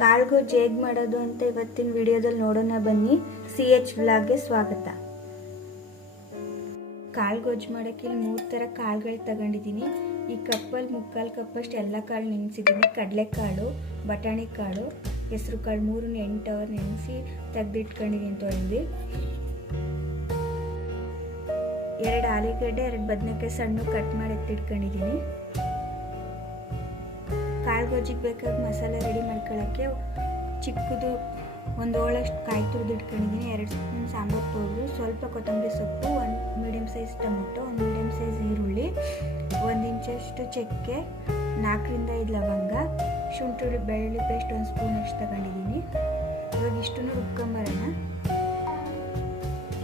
ಕಾಳುಗೊಜ್ಜು ಹೇಗೆ ಮಾಡೋದು ಅಂತ ಇವತ್ತಿನ ವಿಡಿಯೋದಲ್ಲಿ ನೋಡೋಣ ಬನ್ನಿ. CH ವ್ಲಾಗ್ಗೆ ಸ್ವಾಗತ. ಕಾಳುಗೊಜ್ಜು ಮಾಡೋಕ್ಕೆ ಇಲ್ಲಿ 3 ಥರ ಕಾಳುಗಳು ತಗೊಂಡಿದ್ದೀನಿ. ಈ ಕಪ್ಪಲ್ಲಿ 3/4 ಕಪ್ಪಷ್ಟು ಎಲ್ಲ ಕಾಳು ನೆನೆಸಿದ್ದೀನಿ. ಕಡಲೆಕಾಳು, ಬಟಾಣಿ ಕಾಳು, ಹೆಸರು ಕಾಳು 3 8 ಅವರ್ ನೆನೆಸಿ ತೆಗೆದಿಟ್ಕೊಂಡಿದ್ದೀನಿ ತೊಳೆದು. 2 ಆಲೂಗಡ್ಡೆ 2 ಬದನೆಕಾಯಿ ಸಣ್ಣ ಕಟ್ ಮಾಡಿ ಎತ್ತಿಟ್ಕೊಂಡಿದ್ದೀನಿ. ಕಾಳುಗೊಜ್ಜಿಗೆ ಬೇಕಾದ ಮಸಾಲೆ ರೆಡಿ ಮಾಡ್ಕೊಳ್ಳೋಕ್ಕೆ ಚಿಕ್ಕದು 1 ಹೋಳಷ್ಟು ಕಾಯಿ ತುರಿದು ಇಟ್ಕೊಂಡಿದ್ದೀನಿ. 2 ಸ್ಪೂನ್ ಸಾಂಬಾರು ಪೌಡ್ರು, ಸ್ವಲ್ಪ ಕೊತ್ತಂಬರಿ ಸೊಪ್ಪು, 1 medium size tomato, 1 medium size ಈರುಳ್ಳಿ, 1 ಇಂಚಷ್ಟು ಚಕ್ಕೆ, 4ರಿಂದ 5 ಲವಂಗ, ಶುಂಠಿ ಬೆಳ್ಳುಳ್ಳಿ ಪೇಸ್ಟ್ 1 ಸ್ಪೂನ್ ಅಷ್ಟು ತಗೊಂಡಿದ್ದೀನಿ. ಇವಾಗ ಇಷ್ಟನ್ನು ರುಬ್ಕೊಂಬರೋಣ.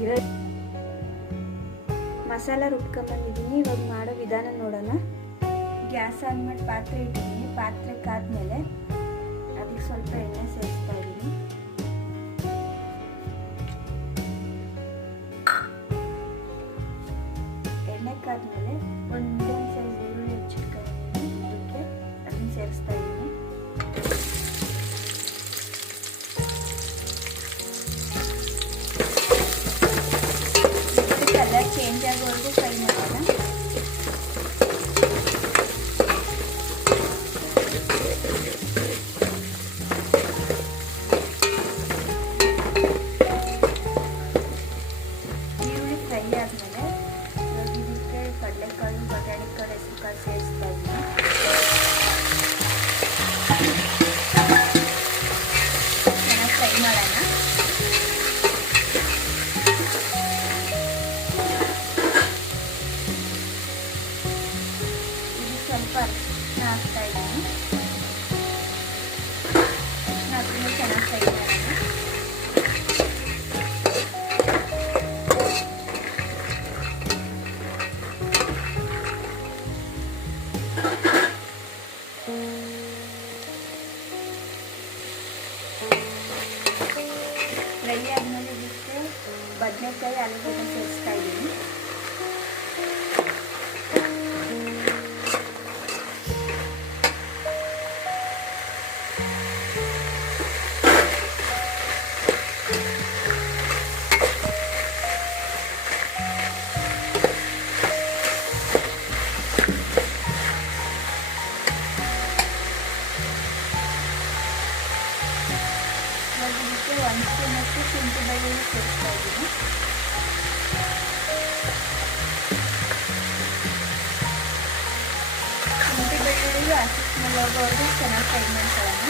ಇವಾಗ ಮಸಾಲ ರುಬ್ಕೊಂಬಂದಿದ್ದೀನಿ. ಇವಾಗ ಮಾಡೋ ವಿಧಾನ ನೋಡೋಣ. ಗ್ಯಾಸ್ ಆನ್ ಮಾಡಿ ಪಾತ್ರೆ ಇಟ್ಟಿದ್ದೀನಿ. ಪಾತ್ರೆ ಕಾದ್ಮೇಲೆ ಅದಕ್ಕೆ ಸ್ವಲ್ಪ ಎಣ್ಣೆ ಸೇರಿಸ್ತಾ ಇದ್ದೀನಿ. ಎಣ್ಣೆ ಕಾದ್ಮೇಲೆ 1 ಮೀಡಿಯಮ್ ಸೈಜ್ ಈರುಳ್ಳಿ ಹೆಚ್ಚಿಟ್ಕೊಂಡಿದ್ದೀನಿ. ಅದಕ್ಕೆ ಅದನ್ನ ಸೇರಿಸ್ತಾ ಇದ್ದೀನಿ. ಕಲರ್ ಚೇಂಜ್ ಆಗೋವರೆಗೂ ಫ್ರೈ ಮಾಡೋಣ. ಕಡಲೆಕಾಳು, ಬಟಾಣಿ ಕಾಳು, ಹೆಸರು ಕಾಳು ಸೇರಿಸ್ತಾ ಇದ್ದೀನಿ. ಚೆನ್ನಾಗಿ ಫ್ರೈ ಮಾಡೋಣ. ಇದು ಸ್ವಲ್ಪ ಅರಿಶಿನ ಹಾಕ್ತಾ ಇದ್ದೀನಿ. ಅರಿಶಿನ ಚೆನ್ನಾಗಿ ಫ್ರೈ ಮಾಡೋಣ. ಫ್ರೈ ಆದಮೇಲೆ ಇದಕ್ಕೆ ಬದನೆಕಾಯಿ, ಆಲೂಗಡ್ಡೆ ಸೇರಿಸ್ತಾ ಇದ್ದೀನಿ. ಇದಕ್ಕೆ 1 ಸ್ಪೂನಷ್ಟು ಶುಂಠಿ ಬೆಳ್ಳುಳ್ಳಿ ಸೇರಿಸ್ತಾ ಇದ್ದೀನಿ. ಶುಂಠಿ ಬೆಳ್ಳುಳ್ಳಿ ಹಸಿ ಸ್ಮೆಲ್ ಹೋಗೋವರೆಗೂ ಚೆನ್ನಾಗಿ ಫ್ರೈ ಮಾಡ್ಕೊಳ್ಳೋಣ.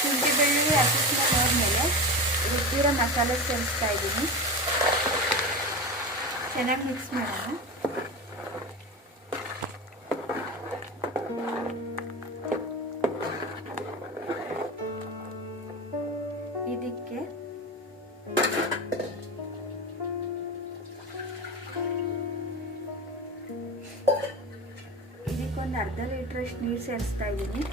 ಶುಂಠಿ ಬೆಳ್ಳುಳ್ಳಿ ಹಸಿ ಸ್ಮೆಲ್ ಹೋದ್ಮೇಲೆ ರುಬ್ಬಿರೋ ಮಸಾಲೆ ಸೇರಿಸ್ತಾ ಇದ್ದೀನಿ. ಚೆನ್ನಾಗಿ ಮಿಕ್ಸ್ ಮಾಡೋಣ. ಇದಕ್ಕೆ ಒಂದು ಅರ್ಧ ಲೀಟ್ರಷ್ಟು ನೀರು ಸೇರಿಸ್ತಾ ಇದ್ದೀನಿ.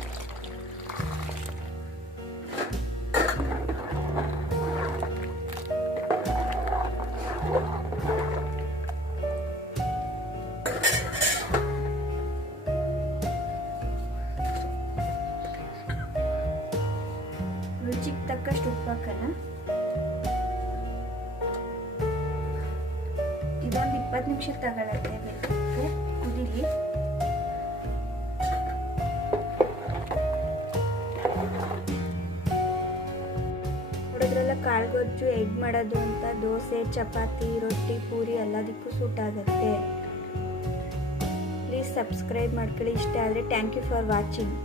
ರುಚಿಗೆ ತಕ್ಕಷ್ಟು ಉಪ್ಪು ಹಾಕೋಣ. ಇದೊಂದು 20 ನಿಮಿಷ ತಗೊಳ್ಳತ್ತೆ. ಬೇಕು ಕುದೀಲಿ. ನೋಡಿದ್ರಲ್ಲ ಕಾಳುಗೊಜ್ಜು ಹೇಗೆ ಮಾಡೋದು ಅಂತ. ದೋಸೆ, ಚಪಾತಿ, ರೊಟ್ಟಿ, ಪೂರಿ ಎಲ್ಲದಕ್ಕೂ ಸೂಟ್ ಆಗುತ್ತೆ. ಪ್ಲೀಸ್ ಸಬ್ಸ್ಕ್ರೈಬ್ ಮಾಡ್ಕೊಳ್ಳಿ. ಇಷ್ಟ ಆದರೆ ಥ್ಯಾಂಕ್ ಯು ಫಾರ್ ವಾಚಿಂಗ್.